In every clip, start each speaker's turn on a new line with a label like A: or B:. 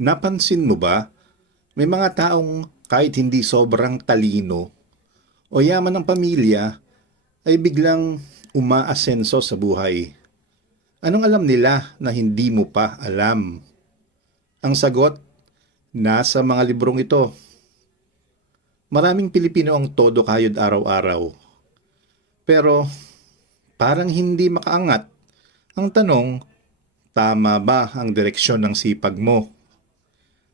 A: Napansin mo ba, may mga taong kahit hindi sobrang talino o yaman ng pamilya ay biglang umaasenso sa buhay. Anong alam nila na hindi mo pa alam? Ang sagot, nasa mga librong ito. Maraming Pilipino ang todo kayod araw-araw. Pero parang hindi makaangat. Ang tanong, tama ba ang direksyon ng sipag mo?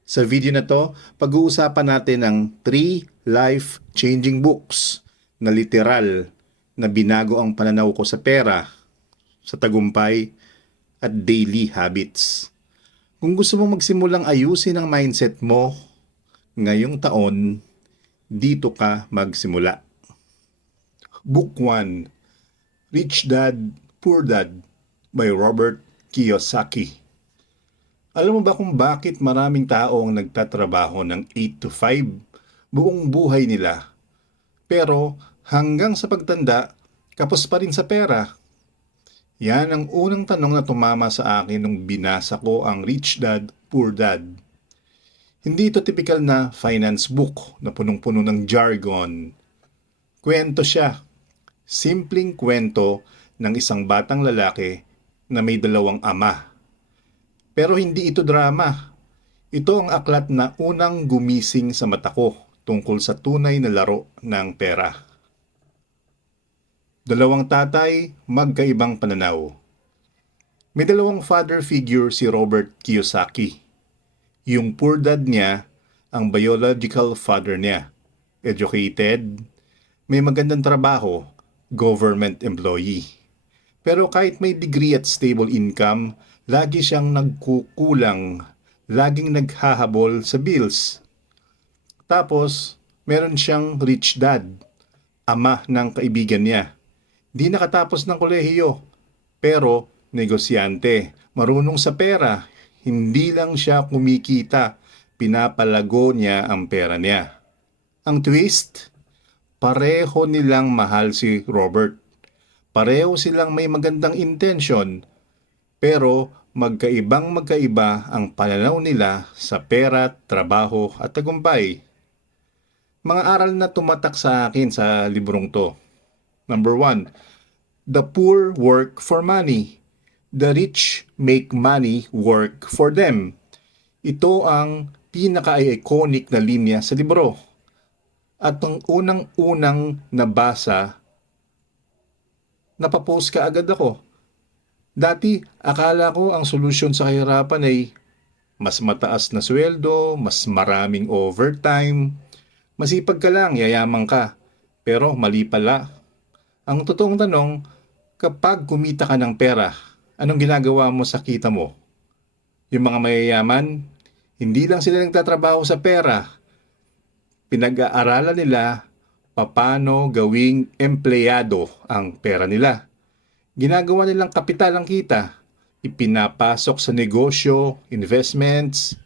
A: Sa video na to, pag-uusapan natin ang 3 life-changing books na literal na binago ang pananaw ko sa pera, sa tagumpay, at daily habits. Kung gusto mong magsimulang ayusin ang mindset mo ngayong taon, dito ka magsimula. Book 1 Rich Dad, Poor Dad by Robert Kiyosaki. Alam mo ba kung bakit maraming tao ang nagtatrabaho ng 8 to 5 buong buhay nila? Pero hanggang sa pagtanda, kapos pa rin sa pera. Yan ang unang tanong na tumama sa akin nung binasa ko ang Rich Dad, Poor Dad. Hindi ito typical na finance book na punong-puno ng jargon. Kwento siya. Simpleng kwento ng isang batang lalaki na may dalawang ama. Pero hindi ito drama. Ito ang aklat na unang gumising sa mata ko tungkol sa tunay na laro ng pera. Dalawang tatay, magkaibang pananaw. May dalawang father figure si Robert Kiyosaki. Yung poor dad niya, ang biological father niya. Educated, may magandang trabaho, government employee. Pero kahit may degree at stable income, lagi siyang nagkukulang, laging naghahabol sa bills. Tapos, meron siyang rich dad, ama ng kaibigan niya. Di nakatapos ng kolehiyo, pero negosyante, marunong sa pera, hindi lang siya kumikita, pinapalago niya ang pera niya. Ang twist, pareho nilang mahal si Robert. Pareho silang may magandang intention, pero magkaibang magkaiba ang pananaw nila sa pera, trabaho at tagumpay. Mga aral na tumatak sa akin sa librong to. Number one, the poor work for money. The rich make money work for them. Ito ang pinaka-iconic na linya sa libro. At ang unang-unang nabasa, napapost ka agad ako. Dati, akala ko ang solusyon sa kahirapan ay mas mataas na sweldo, mas maraming overtime. Masipag ka lang, yayaman ka. Pero mali pala. Ang totoong tanong, kapag kumita ka ng pera, anong ginagawa mo sa kita mo? Yung mga mayayaman, hindi lang sila nagtatrabaho sa pera. Pinag-aaralan nila paano gawing empleyado ang pera nila. Ginagawa nilang kapital ang kita. Ipinapasok sa negosyo, investments,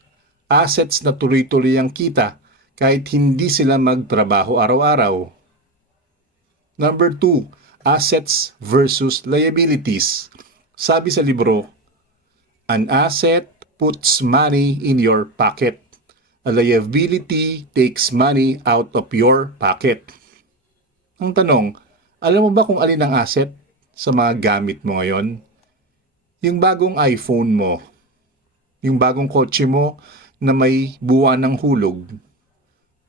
A: assets na tuloy-tuloy ang kita kahit hindi sila magtrabaho araw-araw. Number two, assets versus liabilities. Sabi sa libro, An asset puts money in your pocket. A liability takes money out of your pocket. Ang tanong, alam mo ba kung alin ang asset sa mga gamit mo ngayon? Yung bagong iPhone mo, yung bagong kotse mo na may buwan ng hulog,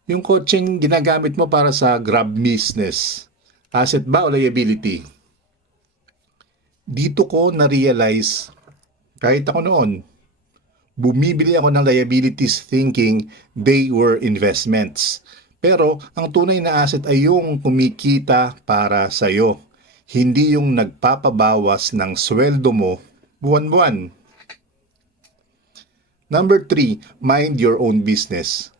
A: yung kotseng ginagamit mo para sa grab business, asset ba o liability? Dito ko na-realize, kahit ako noon, bumibili ako ng liabilities thinking they were investments. Pero ang tunay na asset ay yung kumikita para sa'yo, hindi yung nagpapabawas ng sweldo mo buwan-buwan. Number 3, mind your own business.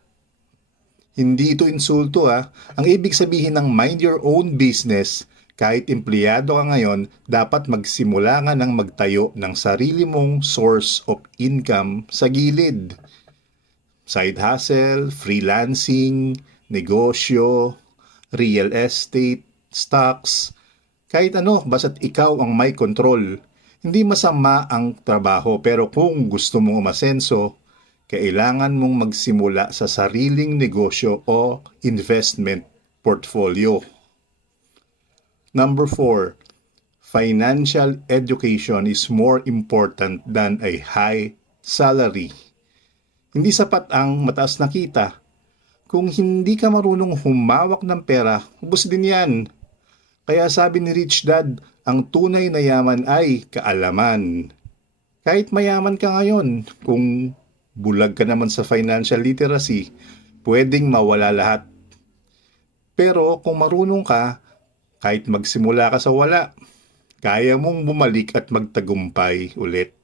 A: Hindi ito insulto ah. Ang ibig sabihin ng mind your own business, kahit empleyado ka ngayon, dapat magsimula nga ng magtayo ng sarili mong source of income sa gilid. Side hustle, freelancing, negosyo, real estate, stocks, kahit ano, basta't ikaw ang may control. Hindi masama ang trabaho pero kung gusto mong umasenso, kailangan mong magsimula sa sariling negosyo o investment portfolio. Number four, financial education is more important than a high salary. Hindi sapat ang mataas na kita. Kung hindi ka marunong humawak ng pera, ubos din yan. Kaya sabi ni Rich Dad, ang tunay na yaman ay kaalaman. Kahit mayaman ka ngayon, kung bulag ka naman sa financial literacy, pwedeng mawala lahat. Pero kung marunong ka, kahit magsimula ka sa wala, kaya mong bumalik at magtagumpay ulit.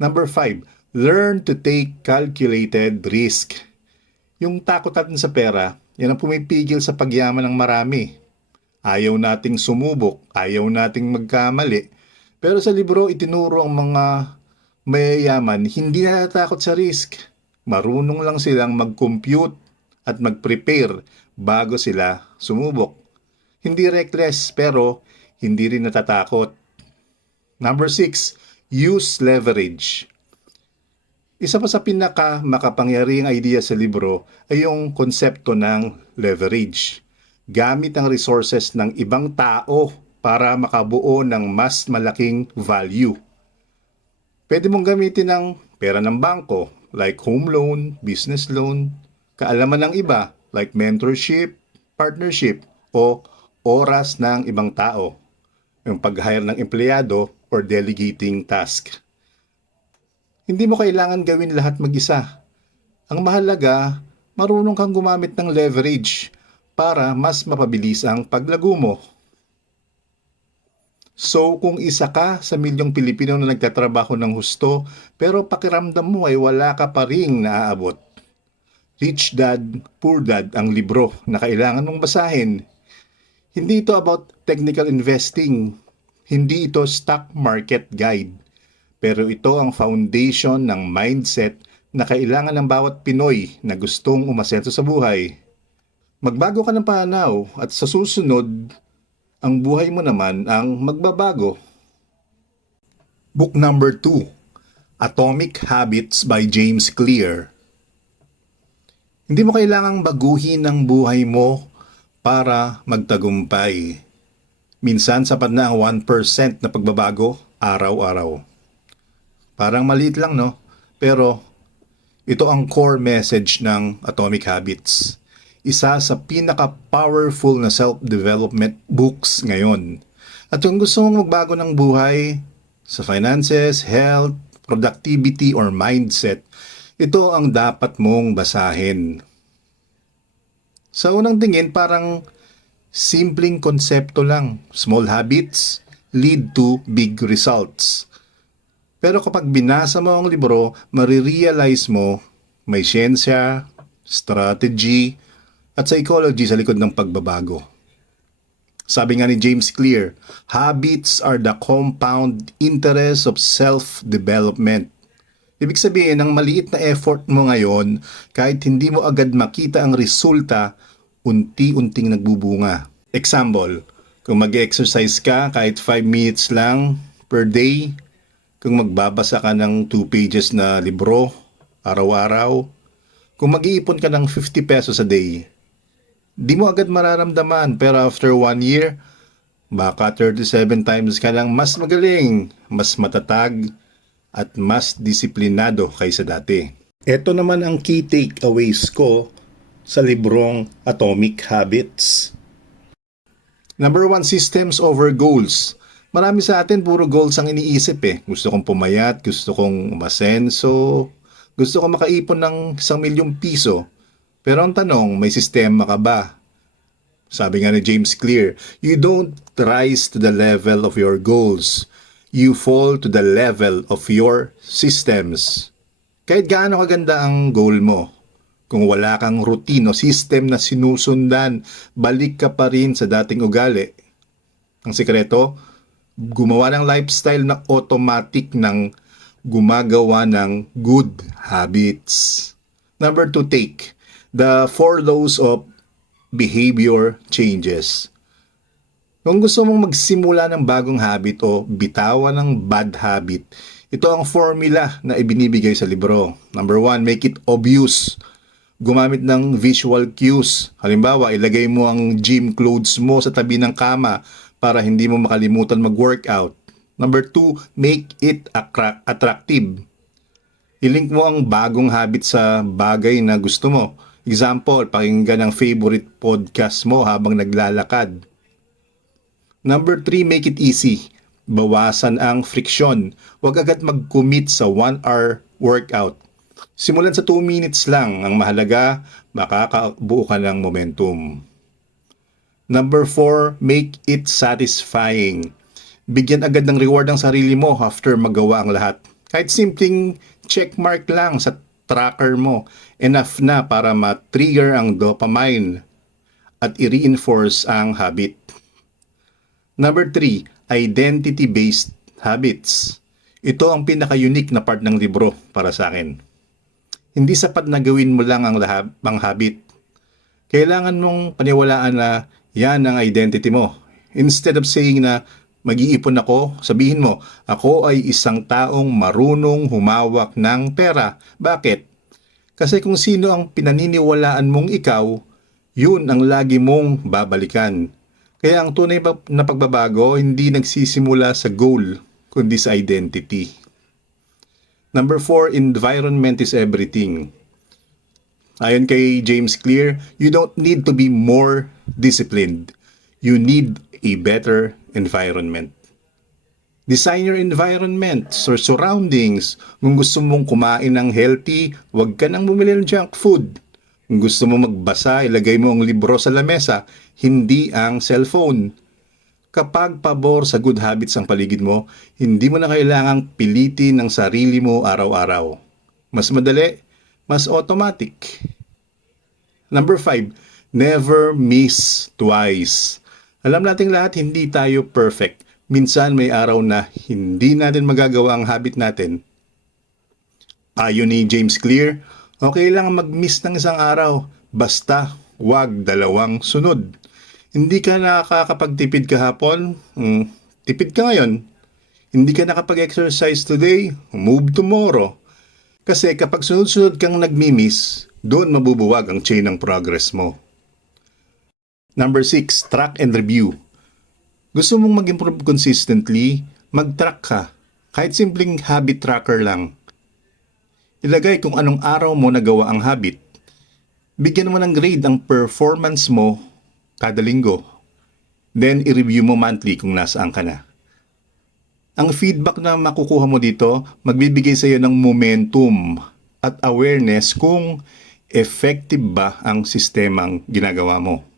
A: Number five, learn to take calculated risk. Yung takot natin sa pera, yan ang pumipigil sa pagyaman ng marami. Ayaw nating sumubok, ayaw nating magkamali. Pero sa libro, itinuro ang mga mayayaman, hindi natatakot sa risk. Marunong lang silang mag-compute at mag-prepare bago sila sumubok. Hindi reckless pero hindi rin natatakot. Number six, use leverage. Isa pa sa pinaka makapangyarihang idea sa libro ay yung konsepto ng leverage. Gamit ang resources ng ibang tao para makabuo ng mas malaking value. Pwede mong gamitin ng pera ng bangko like home loan, business loan, kaalaman ng iba like mentorship, partnership o oras ng ibang tao, yung pag-hire ng empleyado or delegating task. Hindi mo kailangan gawin lahat mag-isa. Ang mahalaga, marunong kang gumamit ng leverage para mas mapabilis ang paglago mo. So kung isa ka sa milyong Pilipino na nagtatrabaho ng husto pero pakiramdam mo ay wala ka pa ring naaabot. Rich Dad, Poor Dad ang libro na kailangan mong basahin. Hindi ito about technical investing. Hindi ito stock market guide. Pero ito ang foundation ng mindset na kailangan ng bawat Pinoy na gustong umasenso sa buhay. Magbago ka ng pananaw at sa susunod, ang buhay mo naman ang magbabago. Book number 2, Atomic Habits by James Clear. Hindi mo kailangang baguhin ang buhay mo para magtagumpay. Minsan sapat na ang 1% na pagbabago araw-araw. Parang maliit lang no? Pero ito ang core message ng Atomic Habits isa sa pinaka-powerful na self-development books ngayon. At kung gusto mong magbago ng buhay sa finances, health, productivity, or mindset, ito ang dapat mong basahin. Sa unang tingin, parang simpleng konsepto lang. Small habits lead to big results. Pero kapag binasa mo ang libro, marirealize mo may siyensya, strategy, at psychology sa likod ng pagbabago. Sabi nga ni James Clear, habits are the compound interest of self-development. Ibig sabihin, ang maliit na effort mo ngayon, kahit hindi mo agad makita ang resulta, unti-unting nagbubunga. Example, kung mag-exercise ka kahit 5 minutes lang per day, kung magbabasa ka ng 2 pages na libro araw-araw, kung mag-iipon ka ng 50 pesos a day, di mo agad mararamdaman pero after one year, baka 37 times ka lang mas magaling, mas matatag, at mas disiplinado kaysa dati. Ito naman ang key takeaways ko sa librong Atomic Habits. Number one, systems over goals. Marami sa atin puro goals ang iniisip eh. Gusto kong pumayat, gusto kong umasenso, gusto kong makaipon ng isang milyong piso. Pero ang tanong, may sistema ka ba? Sabi nga ni James Clear, you don't rise to the level of your goals. You fall to the level of your systems. Kahit gaano kaganda ang goal mo, kung wala kang routine o system na sinusundan, balik ka pa rin sa dating ugali. Ang sikreto, gumawa ng lifestyle na automatic ng gumagawa ng good habits. Number two, take the four laws of behavior changes. Kung gusto mong magsimula ng bagong habit o bitawan ng bad habit, Ito ang formula na ibinibigay sa libro. Number one, make it obvious. Gumamit ng visual cues. Halimbawa, ilagay mo ang gym clothes mo sa tabi ng kama para hindi mo makalimutan mag-workout. Number two, make it attra- attractive. I-link mo ang bagong habit sa bagay na gusto mo. Example, pakinggan ang favorite podcast mo habang naglalakad. Number three, make it easy. Bawasan ang friksyon. Huwag agad mag-commit sa 1 hour workout. Simulan sa 2 minutes lang. Ang mahalaga, makakabuo ka ng momentum. Number 4, make it satisfying. Bigyan agad ng reward ang sarili mo after magawa ang lahat. Kahit simpleng checkmark lang sa tracker mo, enough na para ma-trigger ang dopamine at i-reinforce ang habit. Number 3, identity-based habits. Ito ang pinaka-unique na part ng libro para sa akin. Hindi sapat na gawin mo lang ang, lahab, ang habit. Kailangan mong paniwalaan na yan ang identity mo. Instead of saying na mag-iipon ako, sabihin mo, ako ay isang taong marunong humawak ng pera. Bakit? Kasi kung sino ang pinaniniwalaan mong ikaw, yun ang lagi mong babalikan. Kaya ang tunay na pagbabago hindi nagsisimula sa goal, kundi sa identity. Number four, environment is everything. Ayon kay James Clear, you don't need to be more disciplined. You need a better environment. Design your environment or surroundings. Kung gusto mong kumain ng healthy, huwag ka nang bumili ng junk food. Kung gusto mo magbasa, ilagay mo ang libro sa lamesa, hindi ang cellphone. Kapag pabor sa good habits ang paligid mo, hindi mo na kailangang pilitin ang sarili mo araw-araw. Mas madali, mas automatic. Number five, never miss twice. Alam nating lahat hindi tayo perfect. Minsan may araw na hindi natin magagawa ang habit natin. Ayon ni James Clear, okay lang mag-miss ng isang araw, basta wag dalawang sunod. Hindi ka nakakapagtipid kahapon, hmm, tipid ka ngayon. Hindi ka nakapag-exercise today, move tomorrow. Kasi kapag sunod-sunod kang nagmi-miss, doon mabubuwag ang chain ng progress mo. Number 6, track and review. Gusto mong mag-improve consistently, mag-track ka. Kahit simpleng habit tracker lang. Ilagay kung anong araw mo nagawa ang habit. Bigyan mo ng grade ang performance mo kada linggo. Then, i-review mo monthly kung nasaan ka na. Ang feedback na makukuha mo dito, magbibigay sa iyo ng momentum at awareness kung effective ba ang sistemang ginagawa mo.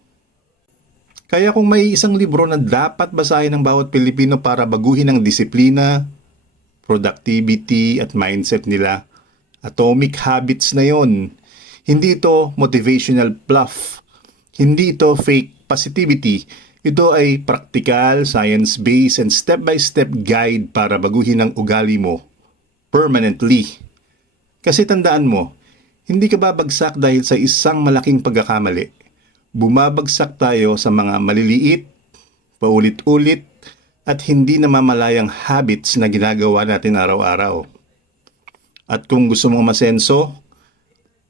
A: Kaya kung may isang libro na dapat basahin ng bawat Pilipino para baguhin ang disiplina, productivity at mindset nila, atomic habits na yon. Hindi ito motivational bluff. Hindi ito fake positivity. Ito ay practical, science-based, and step-by-step guide para baguhin ang ugali mo permanently. Kasi tandaan mo, hindi ka babagsak dahil sa isang malaking pagkakamali bumabagsak tayo sa mga maliliit, paulit-ulit, at hindi namamalayang habits na ginagawa natin araw-araw. At kung gusto mong masenso,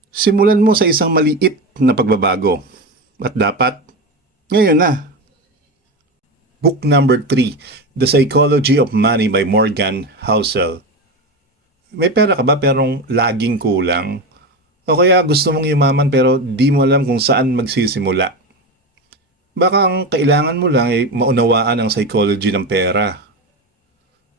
A: simulan mo sa isang maliit na pagbabago. At dapat, ngayon na. Book number 3, The Psychology of Money by Morgan Housel. May pera ka ba perong laging kulang? O kaya gusto mong yumaman pero di mo alam kung saan magsisimula. Baka ang kailangan mo lang ay maunawaan ang psychology ng pera.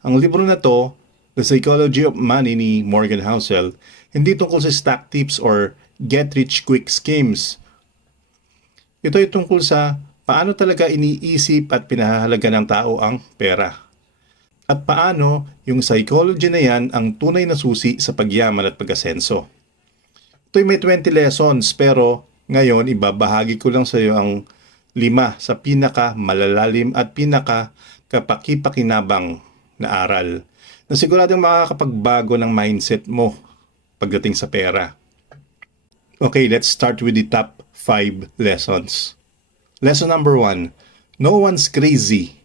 A: Ang libro na to, The Psychology of Money ni Morgan Housel, hindi tungkol sa stock tips or get-rich-quick schemes. Ito ay tungkol sa paano talaga iniisip at pinahahalaga ng tao ang pera. At paano yung psychology na yan ang tunay na susi sa pagyaman at pag-asenso. Ito'y may 20 lessons pero ngayon ibabahagi ko lang sa iyo ang lima sa pinaka malalalim at pinaka kapakipakinabang na aral na siguradong makakapagbago ng mindset mo pagdating sa pera. Okay, let's start with the top 5 lessons. Lesson number 1, no one's crazy.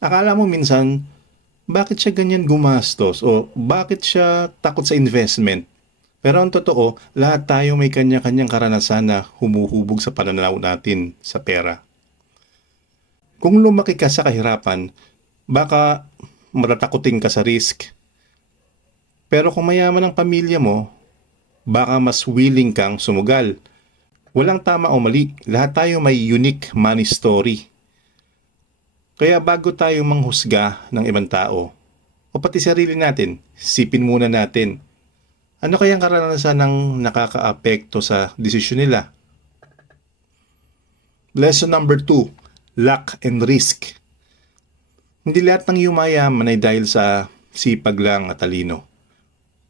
A: Akala mo minsan bakit siya ganyan gumastos o bakit siya takot sa investment. Pero ang totoo, lahat tayo may kanya-kanyang karanasan na humuhubog sa pananaw natin sa pera. Kung lumaki ka sa kahirapan, baka matatakutin ka sa risk. Pero kung mayaman ang pamilya mo, baka mas willing kang sumugal. Walang tama o mali, lahat tayo may unique money story. Kaya bago tayo manghusga ng ibang tao, o pati sarili natin, sipin muna natin, ano kayang karanasan ng nakakaapekto sa desisyon nila? Lesson number 2, luck and risk. Hindi lahat ng yumayaman ay dahil sa sipag lang at talino.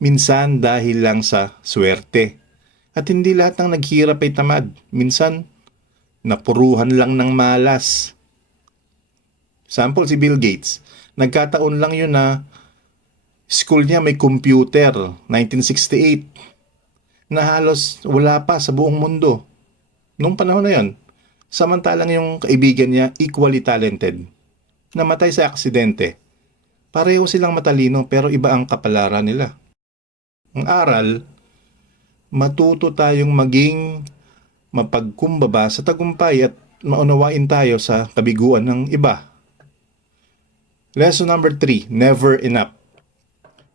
A: Minsan dahil lang sa swerte. At hindi lahat ng naghirap ay tamad. Minsan, napuruhan lang ng malas. Sample si Bill Gates. Nagkataon lang yun na school niya may computer, 1968, na halos wala pa sa buong mundo. Nung panahon na yon, samantalang yung kaibigan niya equally talented, namatay sa aksidente. Pareho silang matalino pero iba ang kapalaran nila. Ang aral, matuto tayong maging mapagkumbaba sa tagumpay at maunawain tayo sa kabiguan ng iba. Lesson number 3, never enough.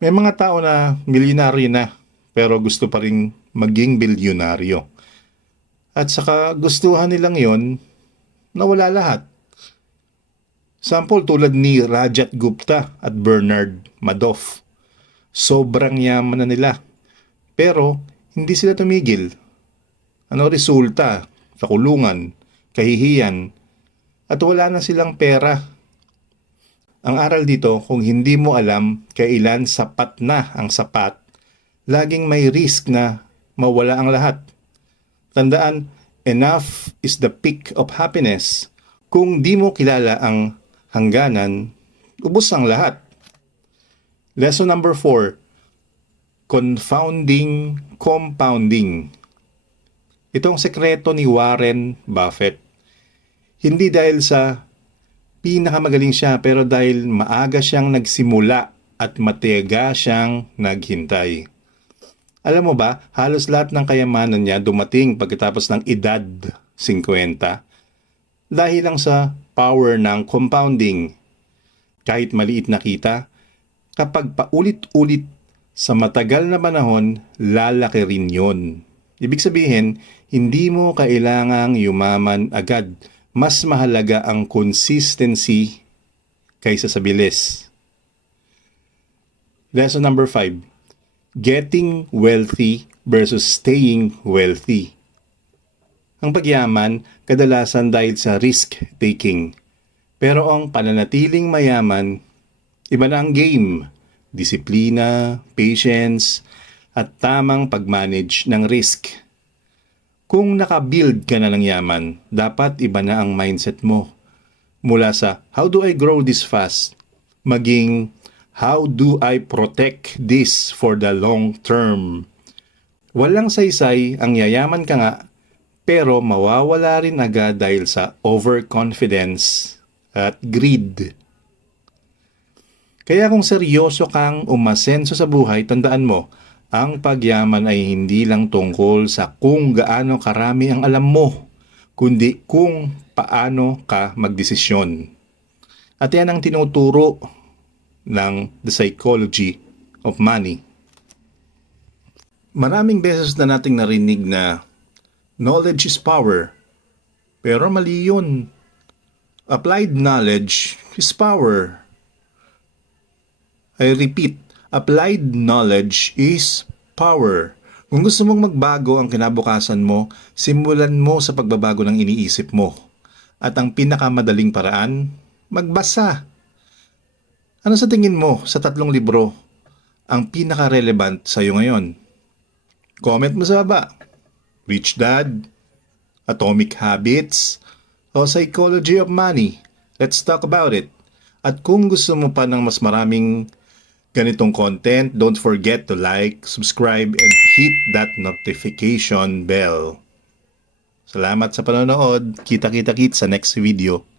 A: May mga tao na milyonaryo na pero gusto pa rin maging bilyonaryo. At saka gustuhan nilang yon na wala lahat. Sample tulad ni Rajat Gupta at Bernard Madoff. Sobrang yaman na nila. Pero hindi sila tumigil. Ano resulta? Sa kulungan, kahihiyan, at wala na silang pera. Ang aral dito, kung hindi mo alam kailan sapat na ang sapat, laging may risk na mawala ang lahat. Tandaan, enough is the peak of happiness. Kung di mo kilala ang hangganan, ubos ang lahat. Lesson number 4, confounding compounding. Ito ang sekreto ni Warren Buffett. Hindi dahil sa pinakamagaling siya pero dahil maaga siyang nagsimula at matiyaga siyang naghintay. Alam mo ba, halos lahat ng kayamanan niya dumating pagkatapos ng edad 50 dahil lang sa power ng compounding. Kahit maliit na kita, kapag paulit-ulit sa matagal na panahon, lalaki rin yon. Ibig sabihin, hindi mo kailangang yumaman agad. Mas mahalaga ang consistency kaysa sa bilis. Lesson number 5. Getting wealthy versus staying wealthy. Ang pagyaman, kadalasan dahil sa risk-taking. Pero ang pananatiling mayaman, iba na ang game disiplina, patience, at tamang pag-manage ng risk. Kung nakabuild ka na ng yaman, dapat iba na ang mindset mo. Mula sa how do I grow this fast, maging how do I protect this for the long term. Walang saysay ang yayaman ka nga, pero mawawala rin agad dahil sa overconfidence at greed. Kaya kung seryoso kang umasenso sa buhay, tandaan mo, ang pagyaman ay hindi lang tungkol sa kung gaano karami ang alam mo, kundi kung paano ka magdesisyon. At yan ang tinuturo ng The Psychology of Money. Maraming beses na nating narinig na knowledge is power. Pero mali yun. Applied knowledge is power. I repeat, applied knowledge is power. Kung gusto mong magbago ang kinabukasan mo, simulan mo sa pagbabago ng iniisip mo. At ang pinakamadaling paraan, magbasa. Ano sa tingin mo sa tatlong libro ang pinaka-relevant sa iyo ngayon? Comment mo sa baba. Rich Dad, Atomic Habits, o Psychology of Money. Let's talk about it. At kung gusto mo pa ng mas maraming ganitong content, don't forget to like, subscribe, and hit that notification bell. Salamat sa panonood. Kita-kita kit sa next video.